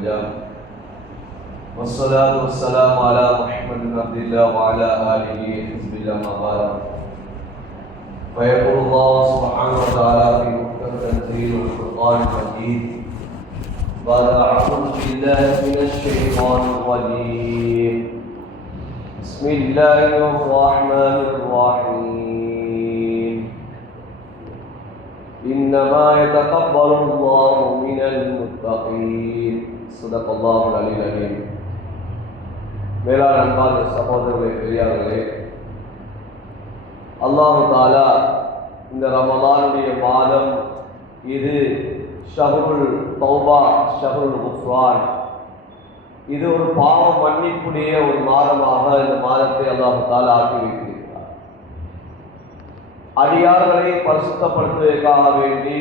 لله والصلاة والسلام على محمد بن عبد الله وعلى آله حزب الله ما بعد فيقول الله سبحانه وتعالى في محكم تنزيل القرآن المجيد بعد أعوذ بالله من الشيطان الرجيم بسم الله الرحمن الرحيم إنما يتقبل الله من المتقين صدق الله العلي العظيم. மேலான அன்பான சகோதரர்களே, பெரியார்களே, அல்லாஹ் தஆலா இந்த ரமலானுடைய மாதம் இது ஷஹ்ருல் தௌபா, ஷஹ்ருல் குஃப்ரான், இது ஒரு பாவ மன்னிப்புடைய ஒரு மாதமாக இந்த மாதத்தை அல்லாஹ் தஆலா ஆக்கி வைத்திருக்கிறார். அடியார்களை பரிசுத்தப்படுத்துவதற்காக வேண்டி,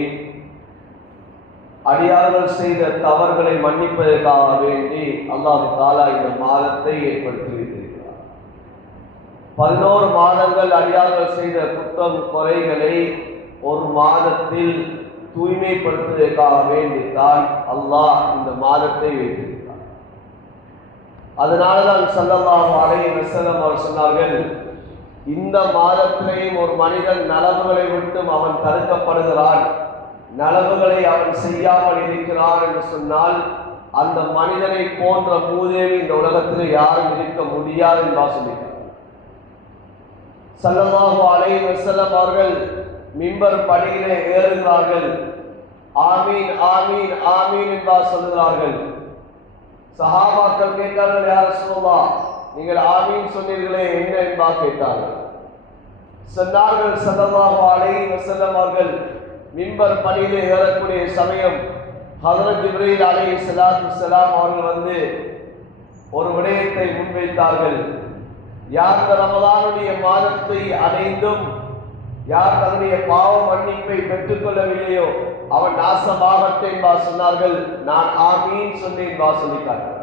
அடியார்கள் செய்த தவறுகளை மன்னிப்பதற்காக வேண்டி அல்லாஹ் தஆலா இந்த மாதத்தை ஏற்படுத்தி வைத்திருக்கிறார். 11 மாதங்கள் அடியார்கள் செய்த குற்றம் குறைகளை ஒரு மாதத்தில் தூய்மைப்படுத்துவதற்காக வேண்டித்தான் அல்லாஹ் இந்த மாதத்தை வைத்திருக்கிறார். அதனாலதான் ஸல்லல்லாஹு அலைஹி வஸல்லம் அவர் சொன்னார்கள், இந்த மாதத்திலேயும் ஒரு மனிதன் நலவுகளை விட்டும் அவன் தடுக்கப்படுகிறான், நலவுகளை அவன் செய்யாமல் இருக்கிறான் என்று சொன்னால் அந்த மனிதனை போன்ற மூதேவி இந்த உலகத்தில் யாரும் இருக்க முடியாது என்று சொல்லிட்டார். ஸல்லல்லாஹு அலைஹி வஸல்லம் அவர்கள் மிம்பர் படியிலே ஏறுகிறார்கள், ஆமீன் ஆமீன் ஆமீன் என்று சொல்கிறார்கள். சஹாபாக்கள் கேட்டார்கள், யா ரசூலல்லாஹ், நீங்கள் ஆமீன் சொன்னீர்களே, என்ன என்பா கேட்டார்கள். சொன்னார்கள் ஸல்லல்லாஹு அலைஹி வஸல்லம் அவர்கள் மிம்பர் படியிலே ஏறக்கூடிய சமயம் ஹஜ்ரத் ஜிப்ரீல் அலைஹிஸ்ஸலாத்து வஸ்ஸலாம் அவர்கள் வந்து ஒரு விடயத்தை முன்வைத்தார்கள். யார் ரமலானுடைய மாதத்தை அடைந்தும் யார் தன்னுடைய பாவ மன்னிப்பை பெற்றுக்கொள்ளவில்லையோ அவன் நாசமாகட்டும் என்பா சொன்னார்கள். நான் ஆமீன் சொன்னேன் என்பா சொல்லிட்டார்கள்.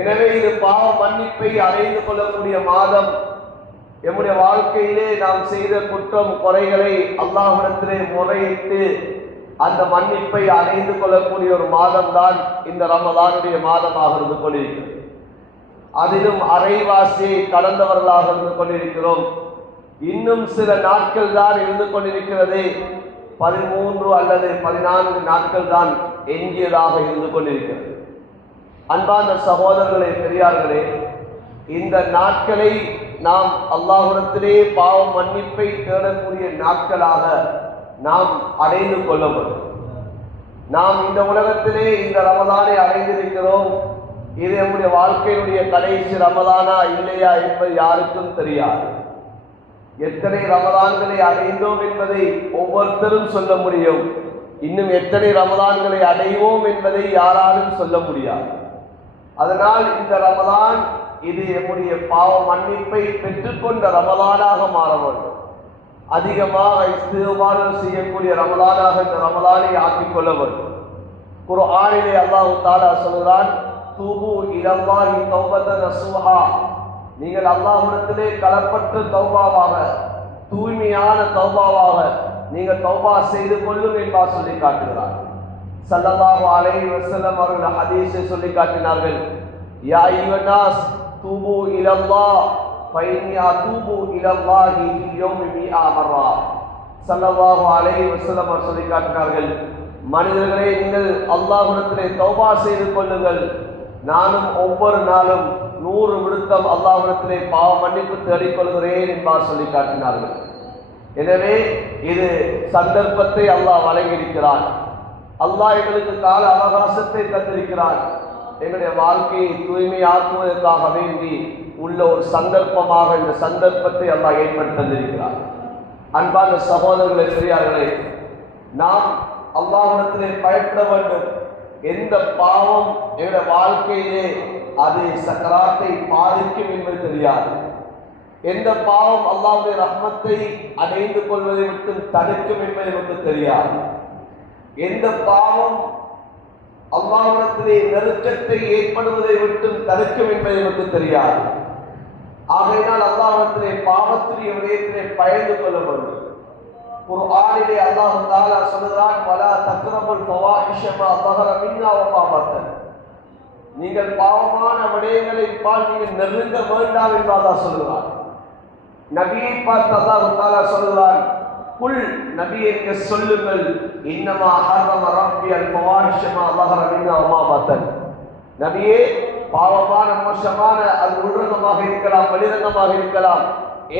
எனவே இது பாவ மன்னிப்பை அடைந்து கொள்ளக்கூடிய மாதம். நம்முடைய வாழ்க்கையிலே நாம் செய்த குற்றம் குறைகளை அல்லாஹ்விடத்திலே முறையிட்டு அந்த மன்னிப்பை அடைந்து கொள்ளக்கூடிய ஒரு மாதம் தான் இந்த ரமலானுடைய மாதமாக இருந்து கொண்டிருக்கிறது. அதிலும் அரைவாசியை கடந்தவர்களாக இருந்து கொண்டிருக்கிறோம். இன்னும் சில நாட்கள் தான் இருந்து கொண்டிருக்கிறது. 13 அல்லது 14 நாட்கள் தான் எஞ்சியதாக இருந்து கொண்டிருக்கிறது. அன்பான சகோதரர்களே, பெரியார்களே, இந்த நாட்களை நாம் அல்லாஹ்விடத்திலே பாவ மன்னிப்பை தேடக்கூடிய நாட்களாக நாம் அடைந்து கொள்ள வேண்டும். நாம் இந்த உலகத்திலே இந்த ரமலானை அடைந்திருக்கிறோம். இது நம்முடைய வாழ்க்கையினுடைய கடைசி ரமலானா இல்லையா என்பது யாருக்கும் தெரியாது. எத்தனை ரமலான்களை அடைந்தோம் என்பதை ஒவ்வொருத்தரும் சொல்ல முடியும். இன்னும் எத்தனை ரமலான்களை அடைவோம் என்பதை யாராலும் சொல்ல முடியாது. அதனால் இந்த ரமலான் இது நம்முடைய பாவ மன்னிப்பை பெற்றுக்கொண்ட ரமலானாக மாற வேண்டும். அதிகமாக இஸ்திக்பார் செய்யக்கூடிய ரமலானாக இந்த ரமலானை ஆக்கிக் கொள்ள வேண்டும். குர்ஆனிலே அல்லாஹ் தஆலா சொல்கிறான், தூபு இலல்லாஹி தௌபத்தன் நஸூஹா, நீங்கள் அல்லாஹ்விடத்திலே களப்பற்ற தௌபாவாக, தூய்மையான தௌபாவாக நீங்கள் தௌபா செய்து கொள்ளும் என்பா சொல்லி காட்டுகிறார். ஸல்லல்லாஹு அலைஹி வஸல்லம் அவர்கள் ஹதீஸை சொல்லி காட்டினார்கள், யா அய்யுஹன் நாஸ் தூபு இலல்லாஹ் ஃபைன்னி அதூபு இலல்லாஹி ஃபில் யௌமி 100 மர்ரா. ஸல்லல்லாஹு அலைஹி வஸல்லம் அவர்கள் சொல்லி காட்டினார்கள், மனிதர்களே, நீங்கள் அல்லாஹ்விடத்திலே தௌபா செய்து கொள்ளுங்கள், நானும் ஒவ்வொரு நாளும் 100 விடுத்தம் அல்லாஹ்விடத்திலே பாவ மன்னிப்பு தேடிக்கொள்கிறேன் என்பார் சொல்லி காட்டினார்கள். எனவே இது சந்தர்ப்பத்தை அல்லாஹ் வழங்கியிருக்கிறான். அல்லாஹ் எங்களுக்கு கால அவகாசத்தை தந்திருக்கிறான். எங்களுடைய வாழ்க்கையை தூய்மையாக்குவதற்காக வேண்டி உள்ள ஒரு சந்தர்ப்பமாக இந்த சந்தர்ப்பத்தை அல்லாஹ் ஏற்படுத்தி தந்திருக்கிறார். அன்பான சகோதரர்களே, பெரியார்களே, நாம் அல்லாஹ்விடத்திலே பயப்பட வேண்டும். எந்த பாவம் எங்களுடைய வாழ்க்கையிலே அது சக்கராத்தை பாதிக்கும் என்பது தெரியாது. எந்த பாவம் அல்லாஹ்வுடைய ரஹ்மத்தை அடைந்து கொள்வதை விட்டு தடுக்கும் என்பது நமக்கு தெரியாது. எந்த பாவம் அல்லாஹ்விடத்திலே நெருக்கத்தை ஏற்படுவதை விட்டு தடுக்கும் என்பது நமக்கு தெரியாது. ஆகையினால் அல்லாஹ்விடத்திலே பாவத்துடைய விடயத்திலே பயந்து கொள்ள வேண்டும். குர்ஆனிலே அல்லாஹ் தஆலா சொல்கிறான், வலா தக்ரபுல் ஃபவாஹிஷ மா ظهر மின்னா வ மா பத்தன். நீங்கள் பாவமான விடயங்களை பால் நீங்கள் நெருங்க வேண்டாம் என்று அல்லாஹ் சொல்கிறான். நபியை பார்த்து அல்லாஹ் தஆலா சொல்கிறான், குல் நபியே நீங்கள் சொல்லுங்கள், இன்னமா ஹர்ரம ரப்பி அல் ஃபவாஹிஷ மா ظهر மின்னா வ மா பத்தன். நபியே, பாவமான மோசமான அது உள்ரங்கமாக இருக்கலாம், வெளிரங்கமாக இருக்கலாம்,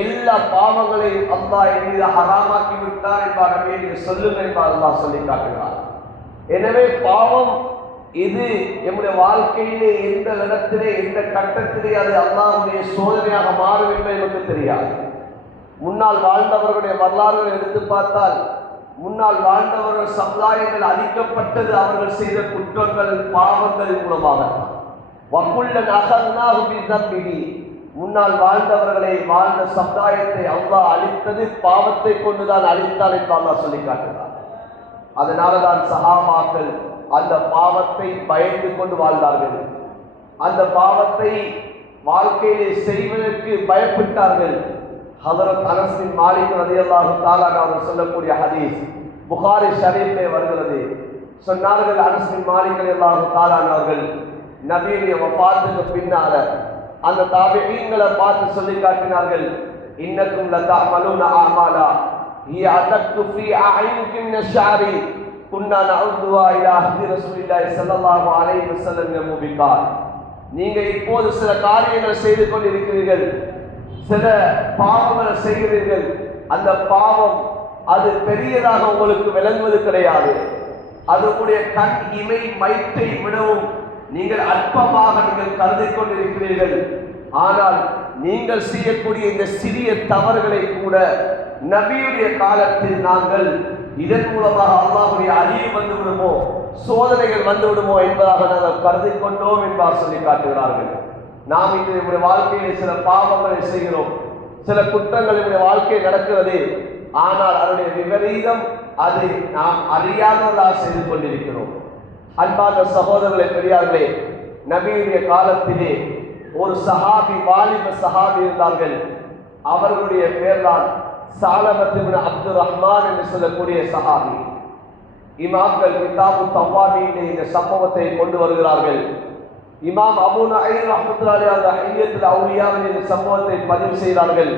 எல்லா பாவங்களையும் அல்லாஹ் என் மீது ஹராமாக்கி விட்டார் என்பார். நபியை நீங்கள் சொல்லுங்கள் என்பார் அல்லாஹ் சொல்லி காட்டுகிறார். எனவே பாவம் இது நம்முடைய வாழ்க்கையிலே எந்த இடத்திலே எந்த கட்டத்திலே அது அல்லாஹ்வுடைய சோதனையாக மாறும் என்பது நமக்கு தெரியாது. முன்னால் வாழ்ந்தவர்களுடைய வரலாறுகளை எடுத்து பார்த்தால், முன்னால் வாழ்ந்தவர்கள் சமுதாயங்கள் அழிக்கப்பட்டது அவர்கள் செய்த குற்றங்கள் பாவங்களின் மூலமாக. வக்குல்லன் அகன்னாஹு பிதம்பிஹி, முன்னால் வாழ்ந்தவர்களை வாழ்ந்த சமுதாயத்தை அல்லாஹ் அழித்தது பாவத்தை கொண்டுதான் அழித்தால் என்று அல்லாஹ் சொல்லி காட்டுகிறார். அதனாலதான் சஹாபாக்கள் அந்த பாவத்தை பயந்து கொண்டு வாழ்ந்தார்கள். அந்த பாவத்தை வாழ்க்கையிலே செய்வதற்கு பயப்பட்டார்கள். ஹஜ்ரத் அனஸ் பின் மாலிக் ரலியல்லாஹு தஆலா அவர்கள் சொல்லக்கூடிய ஹதீஸ் புகாரி ஷரீஃபிலே வருகிறது. சொன்னார்கள், அனஸ் பின் மாலிக் ரலியல்லாஹு தஆலா அவர்கள் நபியுடைய வஃபாத்துக்கு பின்னால அந்த தாபிஈன்களை பார்த்து சொல்லி காட்டினார்கள், இன்னக்கும் லதஅமலூன அமாலா ஹிய அதக்கு ஃபீ அய்னிக்கும் மின் ஷஅரி குன்னா நஅதுவா இலா ஹதி ரசூலில்லாஹி ஸல்லல்லாஹு அலைஹி வஸல்லம் முபிகார். நீங்க இப்போது சில காரியங்களை செய்து கொண்டிருக்கிறீர்கள், சில பாவங்களை செய்கிறீர்கள். அந்த பாவம் அது பெரியதாக உங்களுக்கு விளங்குவது கிடையாது. அது உங்களுடைய கண் இமை மைத்தை விடவும் நீங்கள் அற்பமாக நீங்கள் கருதி கொண்டிருக்கிறீர்கள். ஆனால் நீங்கள் செய்யக்கூடிய இந்த சிறிய தவறுகளை கூட நபியுடைய காலத்தில் நாங்கள் இதன் மூலமாக அல்லாஹ்வுடைய அழிவு வந்து விடுமோ, சோதனைகள் வந்து விடுமோ என்பதாக நாங்கள் கருதி கொண்டோம் என்பார் சொல்லி காட்டுகிறார்கள். நாம் இன்று நம்முடைய வாழ்க்கையில் சில பாவங்களை செய்கிறோம், சில குற்றங்கள் நம்முடைய வாழ்க்கையில் நடக்கிறது. ஆனால் அதனுடைய விபரீதம் அது நாம் அறியாதவர்களாக செய்து கொண்டிருக்கிறோம். அன்பார்ந்த சகோதரர்களே, பெரியார்களே, நபியுடைய காலத்திலே ஒரு சஹாபி, வாலிப சஹாபி இருந்தார்கள். அவர்களுடைய பேர்தான் சாலமத் இப்னு அப்துர் ரஹ்மான் என்று சொல்லக்கூடிய சஹாபி. இமாம்கள் கிதாபு தவாபீனிலே இந்த சம்பவத்தை கொண்டு வருகிறார்கள். இமாம் அபூ நுஐம் ரஹ்மத்துல்லாஹி அலைஹி ஹில்யத்துல் அவுலியாவில் இந்த சம்பவத்தை பதிவு செய்கிறார்கள்.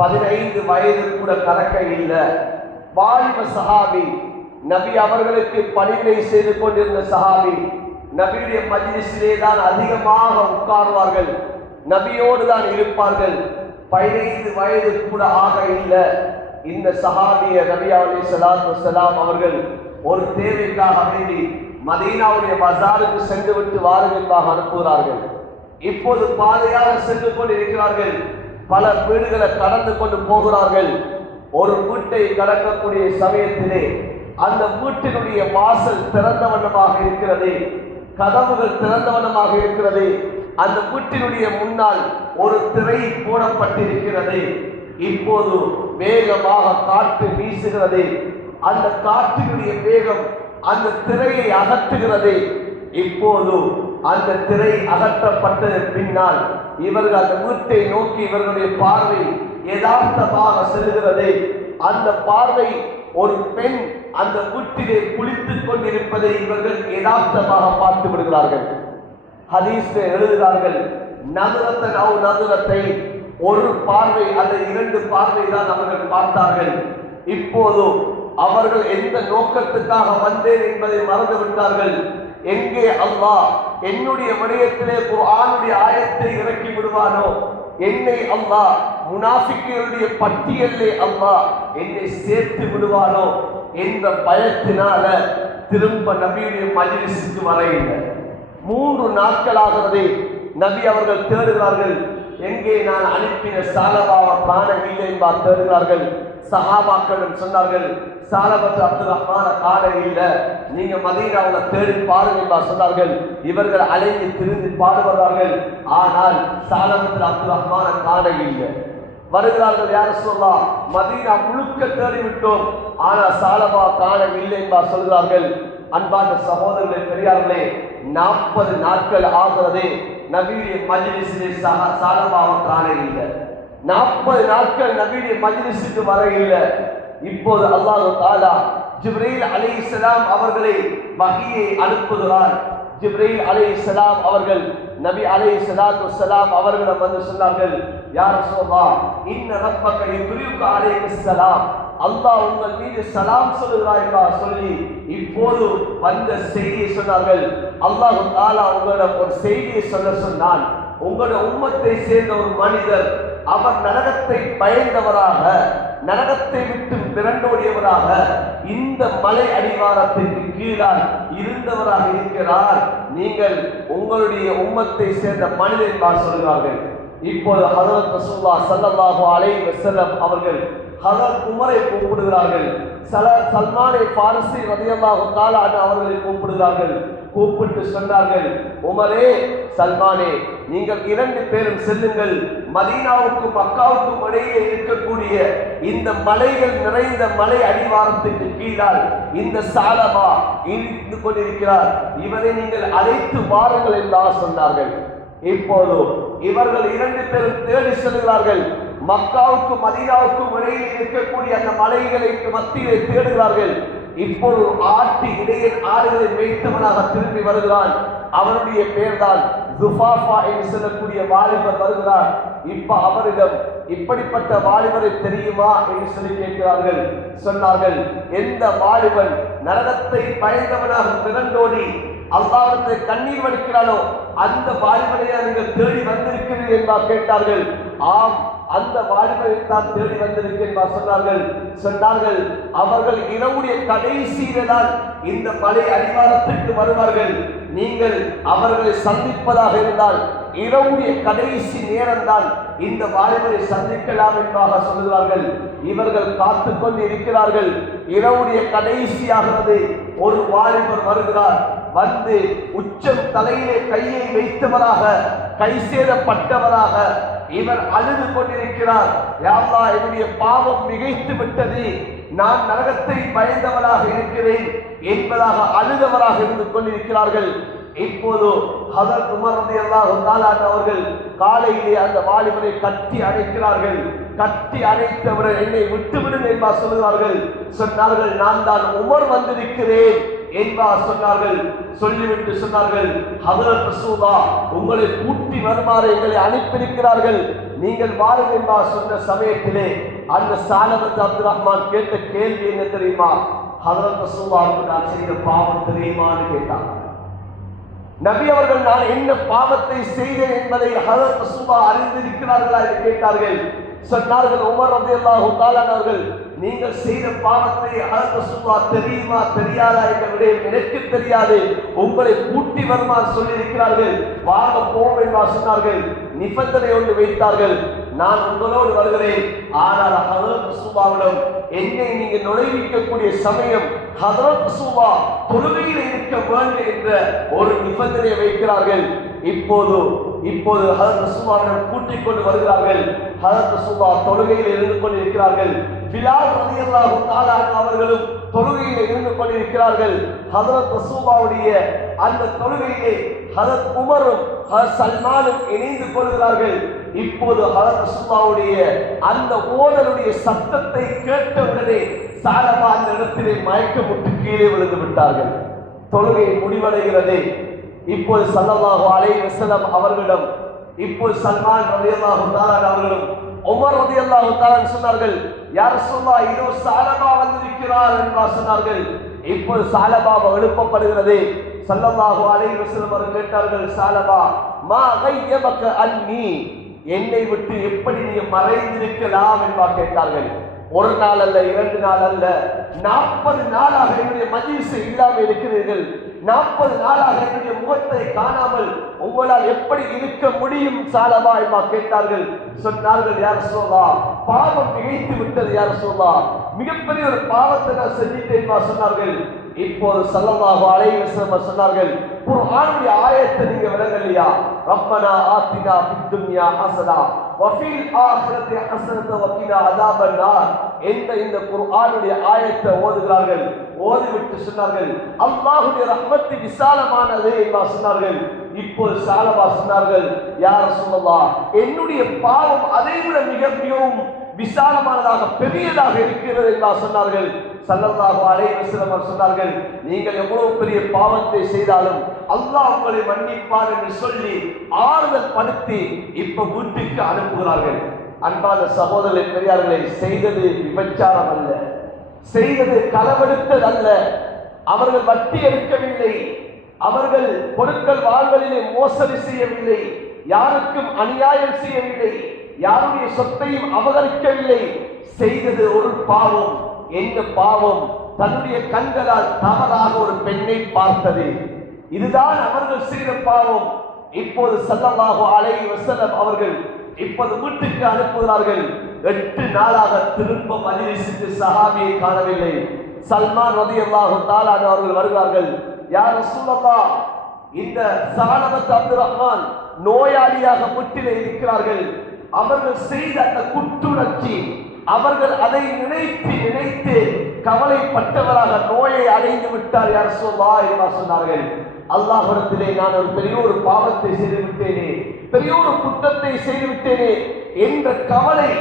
15 வயது கூட கடக்க இல்லை. வாலிப சஹாபி, நபி அவர்களுக்கு பணிவிடை செய்து கொண்டிருந்த சஹாபி. நபியுடைய மஜ்லிஸிலே தான் அதிகமாக உட்கார்வார்கள், நபியோடு தான் இருப்பார்கள். 15 வயது கூட ஆக இல்லை. இந்த சஹாபிய நபி அலைஹிஸ்ஸலாத்து வஸ்ஸலாம் அவர்கள் ஒரு தேவைக்காக வேண்டி மதீனாவுடைய பஜாருக்கு சென்று விட்டு வாருங்களாக அனுப்புகிறார்கள். இப்போது பாதையாக சென்று கொண்டு இருக்கிறார்கள். பல வீடுகளை கடந்து கொண்டு போகிறார்கள். ஒரு வீட்டை கடக்கக்கூடிய சமயத்திலே அந்த வீட்டினுடைய வாசல் திறந்த வண்ணமாக இருக்கிறது, கதவுகள் திறந்த வண்ணமாக இருக்கிறது. அந்த வீட்டினுடைய முன்னால் ஒரு திரை போடப்பட்டிருக்கிறது. இப்போது வேகமாக காற்று வீசுகிறது. அந்த காற்றினுடைய வேகம் அந்த திரையை அகற்றுகிறது. இப்போது அந்த திரை அகற்றப்பட்டது பின்னால் இவர்கள் அந்த வீட்டை நோக்கி இவர்களுடைய பார்வை யதார்த்தமாக செல்கிறது. அந்த பார்வை ஒரு பெண் அந்த வீட்டிலே குளித்துக் கொண்டிருப்பதை இவர்கள் யதார்த்தமாக பார்த்து விடுகிறார்கள். ஹதீஸில் எழுதுகிறார்கள், நதுரத்தன் அவ் நதுரத்தை, ஒரு பார்வை அல்லது 2 பார்வை தான் அவர்கள் பார்த்தார்கள். இப்போது அவர்கள் எந்த நோக்கத்துக்காக வந்தேன் என்பதை மறந்து விட்டார்கள். எங்கே அல்லாஹ் என்னுடைய விடயத்திலே குர்ஆனுடைய ஆயத்தை இறக்கி விடுவானோ, என்னை அல்லாஹ் முனாஃபிக்குகளுடைய பட்டியலிலே அல்லாஹ் என்னை சேர்த்து விடுவானோ என்ற பயத்தினால திரும்ப நபியுடைய மஜ்லிஸுக்கு வரையில்லை. 3 நாட்களாகிறது. நபி அவர்கள் தேடுகிறார்கள், எங்கே நான் அனுப்பின சாலபாவை காணவில்லை என்பார் தேடுகிறார்கள். சஹாபாக்களும் சொன்னார்கள், சாலபத் அப்துல் ரஹ்மான காண இல்லை, நீங்க மதீனாவுல தேடி பாருங்க என்பார் சொன்னார்கள். இவர்கள் அலைந்து திரிந்து பாடுகிறார்கள். ஆனால் சாலபத் அப்துல் ரஹ்மான காண இல்லை. வருகிறார்கள், யார சொல்லலாம், மதீனா முழுக்க தேடிவிட்டோம், ஆனால் சாலபா காணவில்லை என்பார் சொல்கிறார்கள். அன்பார்ந்த சகோதரர்களே, பெரியார்களே, 40 நாட்கள் ஆகிறது. நபியுடைய மஜ்லிஸிலே சாலபாவை காண இல்லை. 40 நாட்கள் நபியுடைய மஜ்லிஸுக்கு வர இல்லை. இப்போது அல்லாஹ் தஆலா ஜிப்ரீல் அலைஹிஸ்ஸலாம் அவர்களை வஹீயை அனுப்புகிறார். ஜிப்ரீல் அலைஹிஸ்ஸலாம் அவர்கள் நபி அலைஹிஸ்ஸலாத்து வஸ்ஸலாம் அவர்களிடம் வந்து சொன்னார்கள், யா ரசூலல்லாஹ் இன்ன ரப்பக யுப்ரியுக அலைஹிஸ்ஸலாம், அல்லாஹ் உங்கள் மீது சலாம் சொல்கிறார் என்று சொல்லி இப்போது வந்த செய்தியை சொன்னார்கள். அல்லாஹ் தஆலா உங்களிடம் ஒரு செய்தியை சொல்ல சொன்னான். உங்களுடைய உம்மத்தை சேர்ந்த ஒரு மனிதர், அவர் நரகத்தை பயந்தவராக, நரகத்தை விட்டு விரண்டோடியவராக, இந்த மலை அடிவாரத்திற்கு கீழால் இருந்தவராக இருக்கிறார். நீங்கள் உங்களுடைய உம்மத்தை சேர்ந்த மனிதர் என்று சொல்கிறார்கள். இப்போது ஹஜ்ரத் ரசூலுல்லாஹ் ஸல்லல்லாஹு அலைஹி வஸல்லம் அவர்கள் ஹஜ்ரத் உமரை கூப்பிடுகிறார்கள். சல்மானை ஃபாரிசி ரலியல்லாஹு தஆலா அன்ஹு அவர்களை கூப்பிடுகிறார்கள். கூப்பிட்டு சொன்னார்கள், உமரே, சல்மானே, நீங்கள் 2 பேரும் செல்லுங்கள். மதீனாவுக்கும் மக்காவுக்கும் இடையே இருக்கக்கூடிய இந்த மலைகள் நிறைந்த மலை அடிவாரத்துக்கு கீழால் இந்த சாலபா இருந்து கொண்டிருக்கிறார், இவரை நீங்கள் அழைத்து வாருங்கள் என்று சொன்னார்கள். இப்போது இவர்கள் 2 பேரும் தேடி செல்கிறார்கள். மக்காவுக்கும் மதீனாவுக்கும் இடையே இருக்கக்கூடிய அந்த மலைகளுக்கு மத்தியிலே தேடுகிறார்கள். இப்போது ஆட்டி இடையில் ஆடுகளை வைத்தவனாக திரும்பி வருகிறான். அவனுடைய பெயர் தான் ஜுஃபாஃபா என்று சொல்லக்கூடிய வாலிபர் வருகிறார். இப்ப அவரிடம் இப்படிப்பட்ட வாலிபரை தெரியுமா என்று சொல்லி கேட்கிறார்கள். சொன்னார்கள், எந்த வாலிபன் நரகத்தை பயந்தவனாக திரண்டோடி அல்லாஹ்விடத்தை கண்ணீர் வடிக்கிறானோ அந்த வாலிபனையா நீங்கள் தேடி வந்திருக்கிறீர்கள் என்பார் கேட்டார்கள். ஆம், அந்த வாலிபரை தான் தேடி வந்திருக்கிறேன் சொன்னார்கள். சொன்னார்கள், அவர்கள் இரவுடைய கடைசியில தான் இந்த மலை அடிவாரத்திற்கு வருவார்கள். நீங்கள் அவர்களை சந்திப்பதாக இருந்தால் இரவுடைய கடைசி நேரம் தான் இந்த வாலிபரை சந்திக்கலாம் என்பதாக சொல்லுகிறார்கள். இவர்கள் காத்து கொண்டு இருக்கிறார்கள். இரவுடைய கடைசியாகிறது. ஒரு வாலிபர் வருகிறார். வந்து உச்சம் தலையிலே கையை வைத்தவராக, கை சேதப்பட்டவராக இவர் அழுது கொண்டிருக்கிறார். யா அல்லாஹ், என்னுடைய பாவம் மிகைத்து விட்டது, நான் நரகத்தை பயந்தவராக இருக்கிறேன் என்பதாக அழுதவராக இருந்து கொண்டிருக்கிறார்கள். இப்போது ஹஜ்ரத் உமர் ரலியல்லாஹு தஆலா அவர்கள் காலையிலே அந்த வாலிபரை கட்டி அணைக்கிறார்கள். கட்டி அணைத்தவரை என்னை விட்டுவிடுங்கள் என்பா சொல்லுவார்கள். சொன்னார்கள், நான் தான் உமர் வந்திருக்கிறேன் என்பார் சொன்னார்கள். சொல்லிவிட்டு சொன்னார்கள், ஹஜ்ரத் ரசூலுல்லாஹ் உங்களை கூட்டி வருமாறு எங்களை அனுப்பியிருக்கிறார்கள், நீங்கள் வாருங்கள் என்பார் சொன்ன சமயத்திலே அந்த சாலமத் அப்துல் ரஹ்மான் கேட்ட கேள்வி என்ன தெரியுமா? ஹஜ்ரத் ரசூலுல்லாஹ் நான் செய்த பாவம் தெரியுமான்னு கேட்டார். நபி அவர்கள் நான் என்ன பாவத்தை செய்தேன் என்பதை ஹஜ்ரத் ரசூலுல்லாஹ் அறிந்திருக்கிறார்களா என்று கேட்டார்கள். சொன்னார்கள், உமர் ரலியல்லாஹு தஆலா அவர்கள், நீங்கள் செய்த பாவத்தை ஹஜ்ரத் ரசூலுல்லாஹ் தெரியுமா தெரியாதா என்ற விடயம் எனக்கு தெரியாது, உங்களை கூட்டி வருமாறு சொல்லி இருக்கிறார்கள், வாங்க போவோம் என்று சொன்னார்கள். நிபந்தனை ஒன்று வைத்தார்கள், நான் உங்களோடு வருகிறேன், ஆனால் ஹஜ்ரத் ரசூலுல்லாஹ்விடம் என்னை நீங்க நுழைவிக்கக்கூடிய சமயம் ஹஜ்ரத் ரசூலுல்லாஹ் தொழுகையில் இருக்க வேண்டும் என்ற ஒரு நிபந்தனை வைக்கிறார்கள். இப்போது ஹஜ்ரத் ரசூலுல்லாஹ்விடம் கூட்டிக் கொண்டு வருகிறார்கள். ஹஜ்ரத் ரசூலுல்லாஹ் தொழுகையில் இருந்து கொண்டிருக்கிறார்கள். பிலால் ரலியல்லாஹு தஆலா அவர்களும் தொழுகையில் இருந்து கொண்டிருக்கிறார்கள். ஹஜ்ரத் ரசூலுல்லாஹ்வுடைய அந்த தொழுகையிலே ஹஜ்ரத் உமரும் ஹஜ்ரத் சல்மானும் இணைந்து கொள்கிறார்கள். இப்போது ஹஜ்ரத் ரசூலுல்லாஹ்வுடைய அந்த ஓதலுடைய சத்தத்தை கேட்டவுடனே சாலமா அந்த இடத்திலே மயக்கமுற்று கீழே விழுந்து விட்டார்கள். தொழுகை முடிவடைகிறது. இப்போது ஸல்லல்லாஹு அலைஹி வஸல்லம் அவர்களிடம் இப்போது சல்மான் ரலியல்லாஹு தஆலா அவர்களும் உமர் ரலியல்லாஹு தஆலா சொன்னார்கள், யா ரசூலுல்லாஹ் இதோ சாலமா வந்திருக்கிறார் என்று சொன்னார்கள். இப்போது சாலமா எழுப்பப்படுகிறது. ஸல்லல்லாஹு அலைஹி வஸல்லம் அவர்கள் கேட்டார்கள், சாலமா மா கையபக அன்னி, என்னை விட்டு எப்படி நீங்க மறைந்திருக்கலாம் என்று கேட்டார்கள். ஒரு நாள் அல்ல, 2 நாள் அல்ல, 40 நாளாக என்னுடைய மஜ்லிஸ் இல்லாமல் இருக்கிறீர்கள், 40 நாளாக என்னுடைய முகத்தை காணாமல் உங்களால் எப்படி இருக்க முடியும் சாலமா என்று கேட்டார்கள். சொன்னார்கள், யா ரசூலுல்லாஹ் பாவம் மிகைத்து விட்டது, யா ரசூலுல்லாஹ் மிகப்பெரிய ஒரு பாவத்தை நான் செஞ்சிட்டேன் சொன்னார்கள். இப்போது ஸல்லல்லாஹு அலைஹி வஸல்லம் சொன்னார்கள், குர்ஆனுடைய ஆயத்தை நீங்க விளங்கலையா? ரப்பனா ஆத்தினா ஃபித் துன்யா ஹஸனா வ ஃபில் ஆখিরাতি ஹஸனத வ கினா அஸாபன் நார் என்ற இந்த குர்ஆனுடைய ஆயத்தை ஓதுகிறார்கள். ஓதிவிட்டு சொன்னார்கள், அல்லாஹ்வுடைய ரஹ்மத் விசாலமானது என்று சொன்னார்கள். இப்போது சாலமா சொன்னார்கள், யா ரசூலுல்லாஹ் என்னுடைய பாவம் அதைவிட மிகவும் விசாலமானதாக பெரியதாக இருக்கிறது என்று சொன்னார்கள். ஸல்லல்லாஹு அலைஹி வஸல்லம் சொன்னார்கள், நீங்கள் எவ்வளவு பெரிய பாவத்தை செய்தாலும் அல்லாஹ் உங்களை மன்னிப்பார் என்று சொல்லி ஆறுதல் படுத்தி இப்ப வீட்டுக்கு அனுப்புகிறார்கள். அன்பான சகோதரர்களே, பெரியார்களே, செய்தது விபச்சாரம் அல்ல, செய்தது களவெடுத்தது அல்ல, அவர்கள் வட்டி எடுக்கவில்லை, அவர்கள் பொருட்கள் வாங்கலிலே மோசடி செய்யவில்லை, யாருக்கும் அநியாயம் செய்யவில்லை, யாருடைய சொத்தையும் அபகரிக்கவில்லை. செய்தது ஒரு பாவம். என்ன பாவம்? தன்னுடைய கண்களால் தவறாக ஒரு பெண்ணை பார்த்தது. இதுதான் அவர்கள் செய்த பாவம். இப்போது ஸல்லல்லாஹு அலைஹி வஸல்லம் அவர்கள் இப்போது வீட்டுக்கு அனுப்புகிறார்கள். 8 நாளாக திரும்ப மஜ்லிஸுக்கு சஹாபியை காணவில்லை. சல்மான் ரலியல்லாஹு தஆலா அவர்கள் வருகிறார்கள். யா ரசூலல்லாஹ், இந்த ஸஅலபத் அப்துர் ரஹ்மான் நோயாளியாக வீட்டிலே இருக்கிறார்கள். அவர்கள் செய்த அந்த குற்றுணர்ச்சி, அவர்கள் அதை நினைத்து நினைத்து கவலைப்பட்டவராக நோயை அடைந்து விட்டார் யா ரசூலல்லாஹ் என்று சொன்னார்கள். அல்லாஹ்விடத்திலே நான் ஒரு பெரிய ஒரு பாவத்தை செய்து விட்டேனே, பெரிய ஒரு குற்றத்தை செய்து விட்டேனே என்ற கவலை,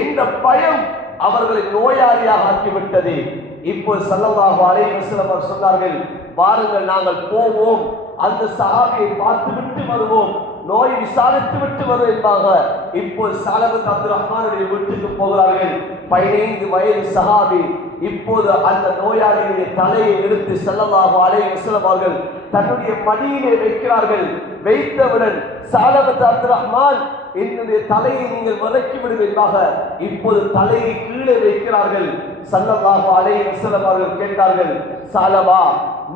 என்ற பயம் அவர்களை நோயாளியாக ஆக்கிவிட்டது. இப்போ ஸல்லல்லாஹு அலைஹி வஸல்லம் சொன்னார்கள், வாருங்கள் நாங்கள் போவோம், அந்த சஹாபியை பார்த்து விட்டு வருவோம், நோய் விசாரித்து விட்டு வரும் என்பாக. இப்போ ஸஅலபத் அப்துர் ரஹ்மானுடைய வீட்டுக்கு போகிறார்கள். 15 வயது சஹாபி. இப்போது அந்த நோயாளியுடைய தலையை எடுத்து ஸல்லல்லாஹு அலைஹி வஸல்லம் அவர்கள் தன்னுடைய மடியிலே வைக்கிறார்கள். வைத்தவுடன் ஸஅலபத் அப்துர் ரஹ்மான், என்னுடைய தலையை நீங்கள் விலக்கி விடுவீர்களாக. இப்போது தலையை கீழே வைக்கிறார்கள். ஸல்லல்லாஹு அலைஹி வஸல்லம் அவர்கள் கேட்டார்கள், ஸஅலபா,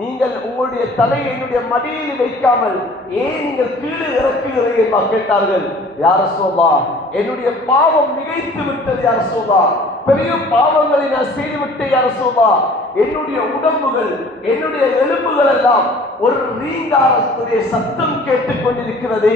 நீங்கள் உங்களுடைய தலையை என்னுடைய மடியில் வைக்காமல் ஏன் நீங்கள் கீழே இறக்குகிறீர்கள் என்று கேட்டார்கள். யா ரசூலல்லாஹ், என்னுடைய பாவம் மிகைத்து விட்டது யா ரசூலல்லாஹ், பெரிய பாவங்களை நான் செய்து விட்டேன் யா ரசூலல்லாஹ். என்னுடைய உடம்புகள், என்னுடைய எலும்புகள் எல்லாம் ஒரு ரீங்காரத்துடைய சத்தம் கேட்டுக் கொண்டிருக்கிறது.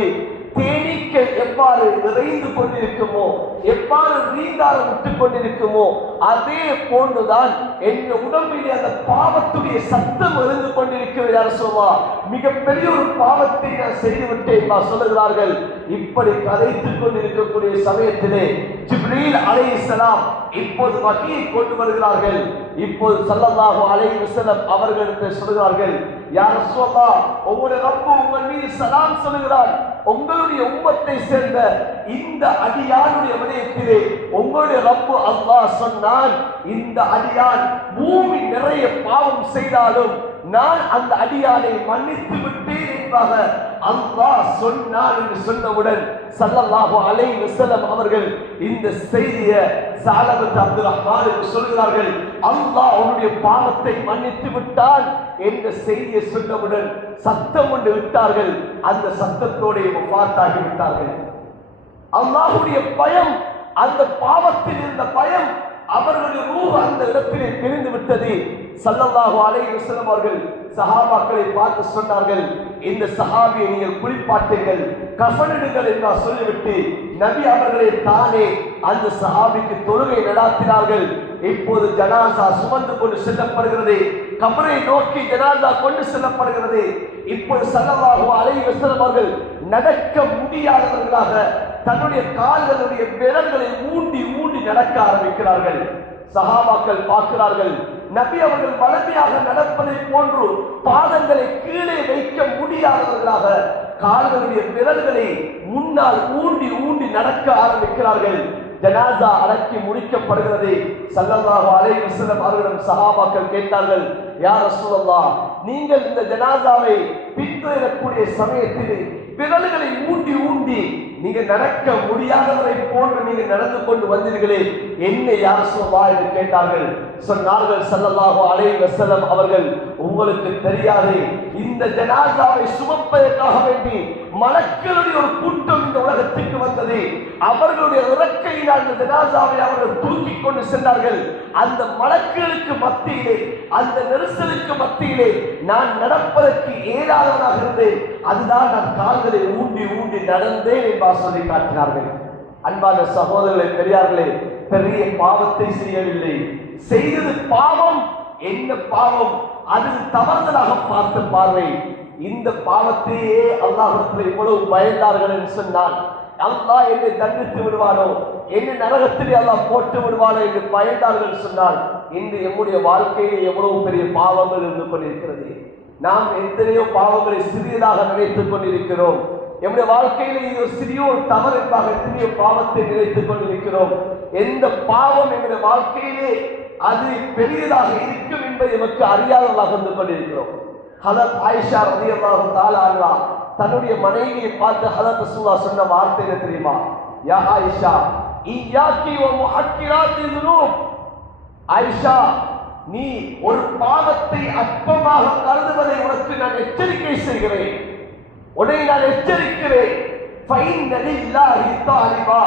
தேனீக்கள் எவ்வாறு நிறைந்து கொண்டிருக்குமோ, எவ்வாறு ரீங்காரம் விட்டுக் கொண்டிருக்குமோ, அதே போன்றுதான் என் உடம்பிலே அந்த பாவத்துடைய சத்தம் எழுந்து கொண்டிருக்கிறது யா ரசூலல்லாஹ். மிகப்பெரிய ஒரு பாவத்தை நான் செய்துவிட்டேன் சொல்லுகிறார்கள். இப்படி கதைத்துக் கொண்டிருக்கக்கூடிய சமயத்திலே ஜிப்ரீல் அலைஹிஸ்ஸலாம் இப்போது வஹீயை கொண்டு வருகிறார்கள். இப்போது ஸல்லல்லாஹு அலைஹி வஸல்லம் அவர்களுக்கு சொல்கிறார்கள், யா ரசூலல்லாஹ், உங்களுடைய ரப்பு உங்கள் மீது சலாம் சொல்கிறார். உங்களுடைய உம்மத்தை சேர்ந்த இந்த அடியானுடைய விடயத்திலே உங்களுடைய ரப்பு அல்லாஹ் சொன்னான், இந்த அடியான் பூமி நிறைய பாவம் செய்தாலும் நான் அந்த அடியானை மன்னித்து விட்டேன் என்பதாக அல்லாஹ் சொன்னான் என்று சொன்னவுடன் ஸல்லல்லாஹு அலைஹி வஸல்லம் அவர்கள் இந்த செய்தியை ஸஅலபத் அப்துர் ரஹ்மானுக்கு சொல்கிறார்கள். அல்லாஹ் அவருடைய பாவத்தை மன்னித்து விட்டான் என்ற செய்தியை சொன்னவுடன் சத்தம் கொண்டு விட்டார்கள். அந்த சத்தத்தோடு வஃபாத்தாகி விட்டார்கள். அல்லாஹ்வுடைய பயம், அந்த பாவத்தில் இருந்த பயம் அவர்களுடைய ரூஹ் அந்த இடத்திலே பிரிந்து விட்டது. ஸல்லல்லாஹு அலைஹி வஸல்லம் அவர்கள் சஹாபாக்களை பார்த்து சொன்னார்கள், இந்த சஹாபியை நீங்கள் குளிப்பாட்டுங்கள், கஃனிடுங்கள் என்று சொல்லிவிட்டு நபி அவர்களே தானே அந்த சஹாபிக்கு தொழுகை நடாத்தினார்கள். இப்போது ஜனாசா சுமந்து கொண்டு செல்லப்படுகிறது. கபரை நோக்கி ஜனாசா கொண்டு செல்லப்படுகிறது. இப்போது ஸல்லல்லாஹு அலைஹி வஸல்லம் அவர்கள் நடக்க முடியாதவர்களாக தன்னுடைய கால்களுடைய விரல்களை ஊண்டி ஊண்டி நடக்க ஆரம்பிக்கிறார்கள். சஹாபாக்கள் பார்க்கிறார்கள், நபி அவர்கள் வலிமையாக நடப்பதை போன்று பாதங்களை கீழே வைக்க முடியாதவர்களாக கால்களுடைய விரல்களை முன்னால் ஊண்டி ஊண்டி நடக்க ஆரம்பிக்கிறார்கள். ஜனாசா அடக்கி முடிக்கப்படுகிறது. ஸல்லல்லாஹு அலைஹி வஸல்லம் அவர்களிடம் சஹாபாக்கள் கேட்டார்கள், யா ரசூலல்லாஹ், நீங்கள் இந்த ஜனாசாவை பின்தொடரக்கூடிய சமயத்தில் விரல்களை ஊண்டி ஊண்டி நீங்க நடக்க முடியாதவரை போன்று நீங்க நடந்து கொண்டு வந்தீர்களே, என்ன யா ரசூலல்லாஹ் என்று கேட்டார்கள். சொன்னார்கள் ஸல்லல்லாஹு அலைஹி வஸல்லம் அவர்கள், உங்களுக்கு தெரியாது, இந்த ஜனாசாவை சுமப்பதற்காக வேண்டி மலக்குகளுடைய ஒரு கூட்டம் இந்த உலகத்துக்கு வந்தது. அவர்களுடைய இறக்கையினால் இந்த ஜனாசாவை அவர்கள் தூக்கி கொண்டு சென்றார்கள். அந்த மலக்குகளுக்கு மத்தியிலே, அந்த நெரிசலுக்கு மத்தியிலே நான் நடப்பதற்கு ஏதாதவனாக இருந்தேன். அதுதான் நான் கால்களை ஊண்டி ஊண்டி நடந்தேன் என்பார் சொல்லி காட்டினார்கள். அன்பான சகோதரர்களே, பெரியார்களே, பெரிய பாவத்தை செய்யவில்லை, செய்தது பாவம். என்ன பாவம்? அது தவறுதலாக பார்த்த பார்வை. இந்த பாவத்தையே அல்லாஹ்விடத்தில் இவ்வளவு பயந்தார்கள் என்று சொன்னால் அல்லாஹ் என்னை தண்டித்து விடுவானோ, என்னை நரகத்தில் அல்லாஹ் போட்டு விடுவானோ என்று பயந்தார்கள் சொன்னால், இன்று நம்முடைய வாழ்க்கையில் எவ்வளவு பெரிய பாவங்கள் இருந்து கொண்டிருக்கிறது. நாம் எத்தனையோ பாவங்களை சிறியதாக நினைத்துக் கொண்டிருக்கிறோம். நம்முடைய வாழ்க்கையில இது ஒரு சிறிய ஒரு தவறு என்பதாக எத்தனையோ பாவத்தை நினைத்துக் கொண்டிருக்கிறோம். எந்த பாவம் நம்முடைய வாழ்க்கையிலே அது பெரியதாக இருக்கும் என்பதை நமக்கு அறியாதவர்களாக வந்து கொண்டிருக்கிறோம். ஹதரத் ஆயிஷா ரலியல்லாஹு தஆலா அன்ஹா தன்னுடைய மனைவியை பார்த்து ஹதரத் ரசூலுல்லாஹ் சொன்ன வார்த்தை என்ன தெரியுமா? யா ஆயிஷா இய்யாக்கி வ முஹக்கிராத்தி ذுனூப். ஆயிஷா, நீ ஒரு பாவத்தை அற்பமாக கருதுவதை உனக்கு நான் எச்சரிக்கை செய்கிறேன், உன்னை நான் எச்சரிக்கிறேன். ஃபைன்ன லில்லாஹி தாலிபா,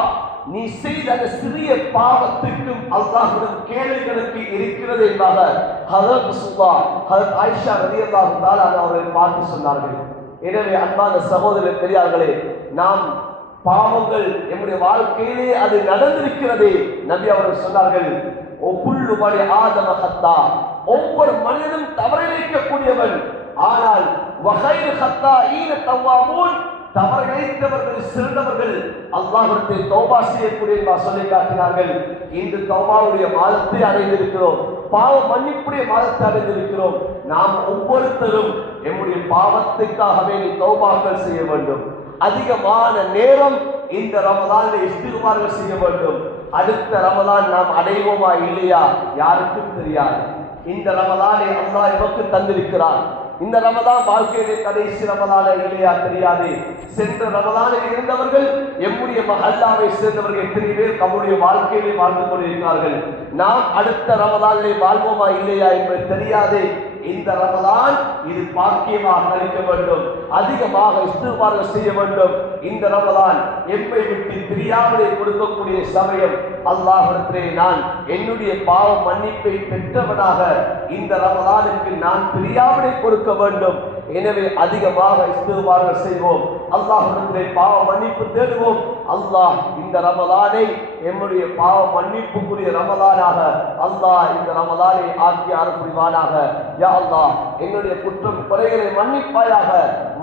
நீ செய்த அந்த சிறிய பாவத்துக்கும் அல்லாஹ்விடம் கேள்விகளுக்கு இருக்கிறது என்பதாக ஹதரத் ரசூலுல்லாஹ் ஹதரத் ஆயிஷா ரலியல்லாஹு தஆலா அவர்கள் பார்த்து சொன்னார்கள். எனவே அன்பான சகோதரர் பெரியார்களே, நாம் பாவங்கள் நம்முடைய வாழ்க்கையிலே அது நடந்திருக்கிறது. நபி அவர்கள் சொன்னார்கள், ஒவ்வொரு மணி ஆதம ஹத்தா, ஒவ்வொரு மனிதனும் தவறிழைக்கக்கூடியவன், ஆனால் வகைரு ஹத்தா ஈன தவ்வாமூன், தவறிழைத்தவர்கள் சிறந்தவர்கள் அல்லாஹ்விடத்தில் தௌபா செய்யக்கூடிய சொல்லி காட்டினார்கள். இன்று தௌபாவுடைய மாதத்தை அடைந்திருக்கிறோம், பாவ மன்னிப்புடைய மாதத்தை அடைந்திருக்கிறோம். நாம் ஒவ்வொருத்தரும் நம்முடைய பாவத்துக்காகவே தௌபாக்கள் செய்ய வேண்டும். அதிகமான நேரம் இந்த ரமதானில் இஸ்திக்பார்கள் செய்ய வேண்டும். அடுத்த ரமதான் நாம் அடைவோமா இல்லையா யாருக்கும் தெரியாது. இந்த ரமதானை அல்லாஹ் நமக்கு தந்திருக்கிறான். இந்த ரமதான் வாழ்க்கையிலே கடைசி ரமதான இல்லையா தெரியாது. சென்ற ரமதானில் இருந்தவர்கள் எம்முடைய மஹல்லாவை சேர்ந்தவர்கள் எத்தனை பேர் நம்முடைய வாழ்க்கையிலே வாழ்ந்து கொண்டிருக்கிறார்கள். நாம் அடுத்த ரமதானிலே வாழ்வோமா இல்லையா என்பது தெரியாது. இந்த ரமதான் இது பாக்கியமாக கழிக்க வேண்டும், அதிகமாக இஸ்திக்பார் செய்ய வேண்டும். இந்த ரமதான் எம்மை விட்டு பிரியாமலே கொடுக்கக்கூடிய சமயம். அல்லாஹ்விடத்திலே நான் என்னுடைய பாவ மன்னிப்பை பெற்றவனாக இந்த ரமதானுக்கு நான் பிரியாமலே கொடுக்க வேண்டும். எனவே அதிகமாக இஸ்திக்பார் செய்வோம், அல்லாஹ்விடத்திலே பாவ மன்னிப்பு தேடுவோம். அல்லாஹ் இந்த ரமதானை எம்முடைய பாவ மன்னிப்புக்குரிய ரமதானாக அல்லாஹ் இந்த ரமதானை ஆக்கி அருள் புரிவானாக. யா அல்லாஹ், என்னுடைய குற்றம் குறைகளை மன்னிப்பாயாக.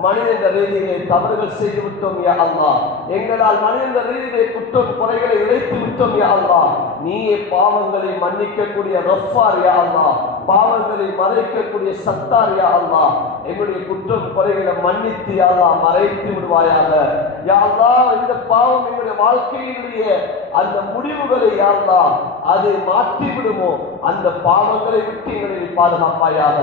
மனித ரீதியிலே தவறுகள் செய்து விட்டோம் யா அல்லாஹ், எங்களால் மனித ரீதியிலே குற்றம் குறைகளை இழைத்து விட்டோம் யா அல்லாஹ். நீயே பாவங்களை மன்னிக்கக்கூடிய ரஃபார் யா அல்லாஹ், பாவங்களை மறைக்கக்கூடிய சத்தார் யா அல்லாஹ். எங்களுடைய குற்றம் குறைகளை மன்னித்து யா அல்லாஹ் மறைத்து விடுவாயாக. யா அல்லாஹ், இந்த பாவம் எங்களுடைய வாழ்க்கையினுடைய அந்த முடிவுகளை யா அல்லாஹ் அது மாற்றி விடுமோ அந்த பாவங்களை விட்டு எங்களை பாதுகாப்பாயாக.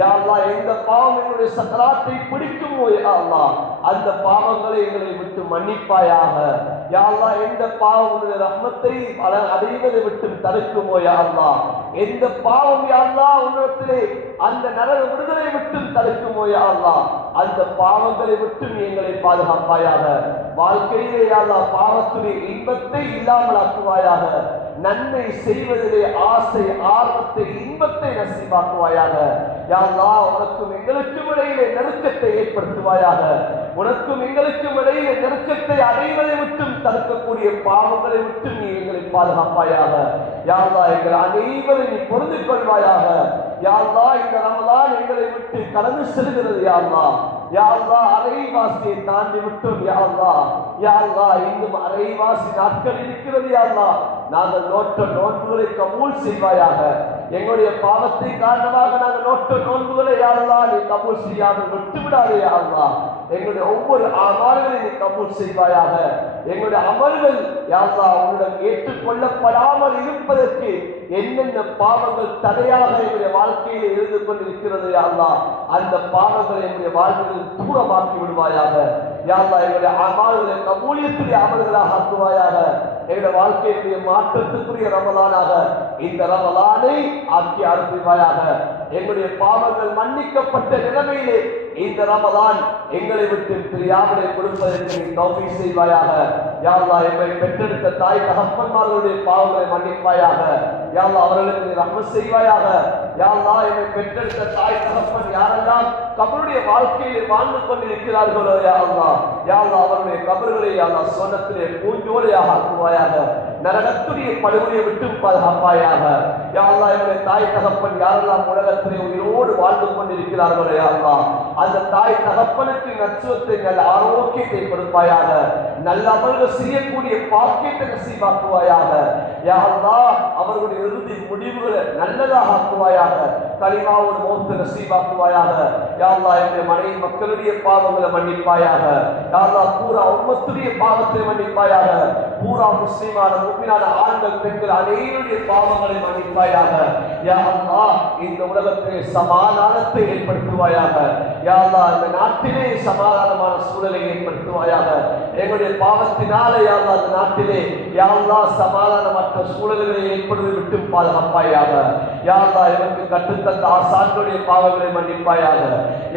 யா அல்லாஹ், எந்த பாவம் எங்களுடைய சக்கராத்தை பிடிக்குமோ யா அல்லாஹ் அந்த பாவங்களை எங்களை விட்டு மன்னிப்பாயாக. யா அல்லாஹ், எந்த பாவம் உன்னுடைய ரஹ்மத்தை அடைவதை விட்டு தடுக்குமோ யா அல்லாஹ், எந்த பாவம் யா அல்லாஹ் உன்னிடத்திலே அந்த நரக விடுதலை விட்டு தடுக்குமோ யா அல்லாஹ் அந்த பாவங்களை விட்டு எங்களை பாதுகாப்பாயாக. வாழ்க்கையிலே யா அல்லாஹ் பாவத்துடைய இன்பத்தை இல்லாமல் ஆக்குவாயாக. நன்மை செய்வதிலே ஆசை ஆர்வத்தை இன்பத்தை நசீபாக்குவாயாக. யா அல்லாஹ், உனக்கும் எங்களுக்கும் இடையிலே நெருக்கத்தை ஏற்படுத்துவாயாக. உனக்கும் எங்களுக்கும் இடையிலே நெருக்கத்தை அடைவதை விட்டும் தடுக்கக்கூடிய பாவங்களை விட்டு நீ எங்களை பாதுகாப்பாயாக. யா அல்லாஹ், எங்கள் அனைவரும் நீ பொருந்து கொள்வாயாக. யா அல்லாஹ், இந்த ரமலான் எங்களை விட்டு கடந்து செல்கிறது யா அல்லாஹ். யா அல்லாஹ், அரைவாசியை தாண்டி விட்டோம் யா அல்லாஹ். யா அல்லாஹ், இன்னும் அரைவாசி நாட்கள் இருக்கிறது யா அல்லாஹ். நாங்கள் நோட்ட நோன்புகளை கபூல் செய்வாயாக. எங்களுடைய பாவத்தை காரணமாக நாங்கள் நோட்ட நோன்புகளை யா அல்லாஹ் நீ கபூல் செய்யாமல் விட்டு விடாதே யா அல்லாஹ். எங்களுடைய ஒவ்வொரு அமல்களை நீ கபூல் செய்வாயாக. எங்களுடைய அமல்கள் யா அல்லாஹ் உன்னிடம் ஏற்றுக்கொள்ளப்படாமல் இருப்பதற்கு என்னென்ன பாவங்கள் தடையாக எங்களுடைய வாழ்க்கையில் இருந்து கொண்டிருக்கிறது யா அல்லாஹ் அந்த பாவங்களை எங்களுடைய வாழ்க்கையில் தூரமாக்கி விடுவாயாக. யா அல்லாஹ், எங்களுடைய அமல்களை கபூலியத்துடைய அமல்களாக ஆக்குவாயாக. எங்களுடைய வாழ்க்கையினுடைய மாற்றத்துக்குரிய ரமலானாக இந்த ரமலானை ஆக்கி அனுப்புவாயாக. எங்களுடைய பாவங்கள் மன்னிக்கப்பட்ட நிலைமையிலே இந்த ரமலான் எங்களை விட்டு பிரியாமலே கொடுப்பதற்கு நீ தௌஃபீக் செய்வாயாக. யா அல்லாஹ், எம்மை பெற்றெடுத்த தாய் தகப்பன்மார்களுடைய பாவங்களை மன்னிப்பாயாக. யா அல்லாஹ், அவர்களுக்கு நீ ரஹ்மத் செய்வாயாக. யா அல்லாஹ், எம்மை பெற்றெடுத்த தாய் தகப்பன் யாரெல்லாம் கபருடைய வாழ்க்கையில் வாழ்ந்து கொண்டிருக்கிறார்களோ யா அல்லாஹ் யா அல்லாஹ் அவருடைய கபர்களை யா அல்லாஹ் சுவனத்திலே பூஞ்சோலையாக ஆக்குவாயாக, நரகத்துடைய படுகொலையை விட்டு பாதுகாப்பாயாக. யா அல்லாஹ் என்னுடைய தாய் தகப்பன் யாரெல்லாம் உலகத்திலே உயிரோடு வாழ்ந்து கொண்டிருக்கிறார்களோ யா அல்லாஹ் அந்த தாய் தகப்பனுக்கு நச்சுவத்தை நல்ல ஆரோக்கியத்தை கொடுப்பாயாக, நல்ல அமல்கள் செய்யக்கூடிய பாக்கியத்தை நசீபாக்குவாயாக. யா அல்லாஹ் அவர்களுடைய இறுதி முடிவுகளை நல்லதாக ஆக்குவாயாக, கலிமாவோடு மௌத்தை நசீபாக்குவாயாக. யா அல்லாஹ் என்னுடைய மனைவி மக்களுடைய பாவங்களை மன்னிப்பாயாக. யா அல்லாஹ் பூரா உம்மத்துடைய பாவத்தை மன்னிப்பாயாக. பூரா முஸ்லிமான முஃமினான ஆண்கள் பெண்கள் அனைவருடைய பாவங்களை மன்னிப்பாயாக. யா அல்லாஹ் இந்த உலகத்திலே சமாதானத்தை ஏற்படுத்துவாயாக. யா அல்லாஹ் இந்த நாட்டிலே சமாதானமான சூழலை ஏற்படுத்துவாயாக. எங்களுடைய பாவத்தினால யா அல்லாஹ் இந்த நாட்டிலே யா அல்லாஹ் சமாதானமற்ற சூழல்களை ஏற்படுத்தி விட்டு பாதுகாப்பாயாக. யா அல்லாஹ் எனக்கு கற்றுத்தந்த ஆசான்களுடைய பாவங்களை மன்னிப்பாயாக.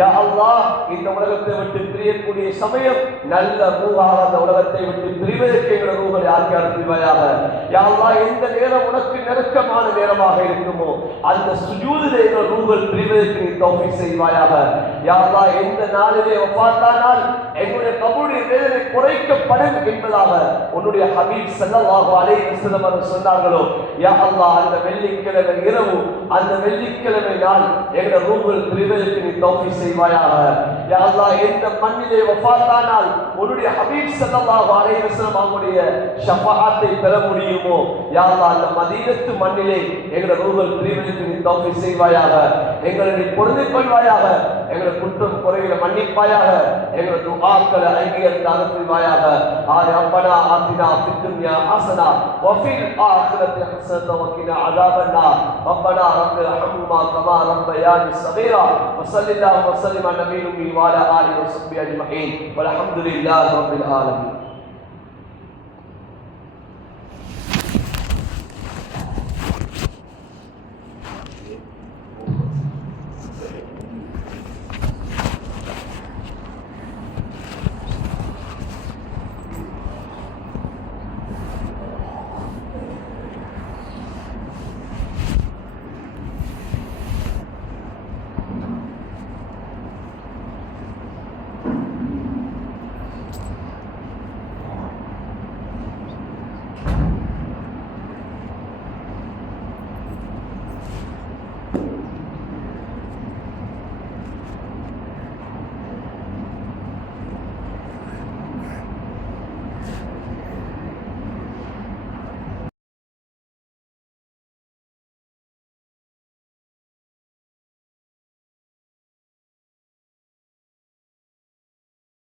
யா அல்லாஹ் இந்த உலகத்தை விட்டு பிரியக்கூடிய சமயம் நல்ல ரூஹாக அந்த உலகத்தை விட்டு பிரிவதற்கு எங்கள் ரூஹை ஆக்கி அனுப்புவாயாக. யா அல்லாஹ் எந்த நேரம் உனக்கு நெருக்கமான நேரமாக இருக்குமோ அந்த சுஜூதிலே எங்கள் ரூஹல் பிரிவதற்கு நீ தௌஃபீக் செய்வாயாக. யா அல்லாஹ் எந்த நாளிலே வஃபாத்தானால் எங்களுடைய கபருடைய வேதனை குறைக்கப்படும் என்பதாக உன்னுடைய ஹபீப் ஸல்லல்லாஹு அலைஹி வஸல்லம் அவர்கள் சொன்னார்களோ யா அல்லாஹ் அந்த வெள்ளிக்கிழமை இரவு அந்த வெள்ளிக்கிழமை நாள் எங்களுடைய ரூஹல் பிரிவதற்கு நீ தௌஃபீக் செய்வாயாக. யா அல்லாஹ் எந்த மண்ணிலே வஃபாத்தானால் உன்னுடைய ஹபீப் ஸல்லல்லாஹு அலைஹி வஸல்லம் அவர்களுடைய ஷஃபாஅத்தை பெற முடியுமோ யா அல்லாஹ் அந்த மதீனத்து மண்ணிலே எங்களுடைய ரூஹல் பிரிவதற்கு நீ தௌஃபீக் செய்வாயாக. எங்களை நீ பொருந்திக் கொள்வாயாக. எங்களை குற்றம் குறைகளை மன்னிப்பாயாக. எங்களை துஆக்களை ஐகியத்தை அனுப்புவாயாக. ரப்பனா ஆத்தினா ஃபித் துன்யா ஹஸனா வ ஃபில் ஆখিরাতি ஹஸனா வ கினா அஸாபன்னார். ரப்பனா ரப்பிர்ஹம்ஹுமா கமா ரப்பயானி ஸகீரா வ ஸல்லல்லாஹு வ ஸல்லிம் அலா நபியினா வ அலா ஆலிஹி வ ஸஹ்பிஹி அஜ்மஈன் வல்ஹம்துலில்லாஹி ரப்பில் ஆலமீன்.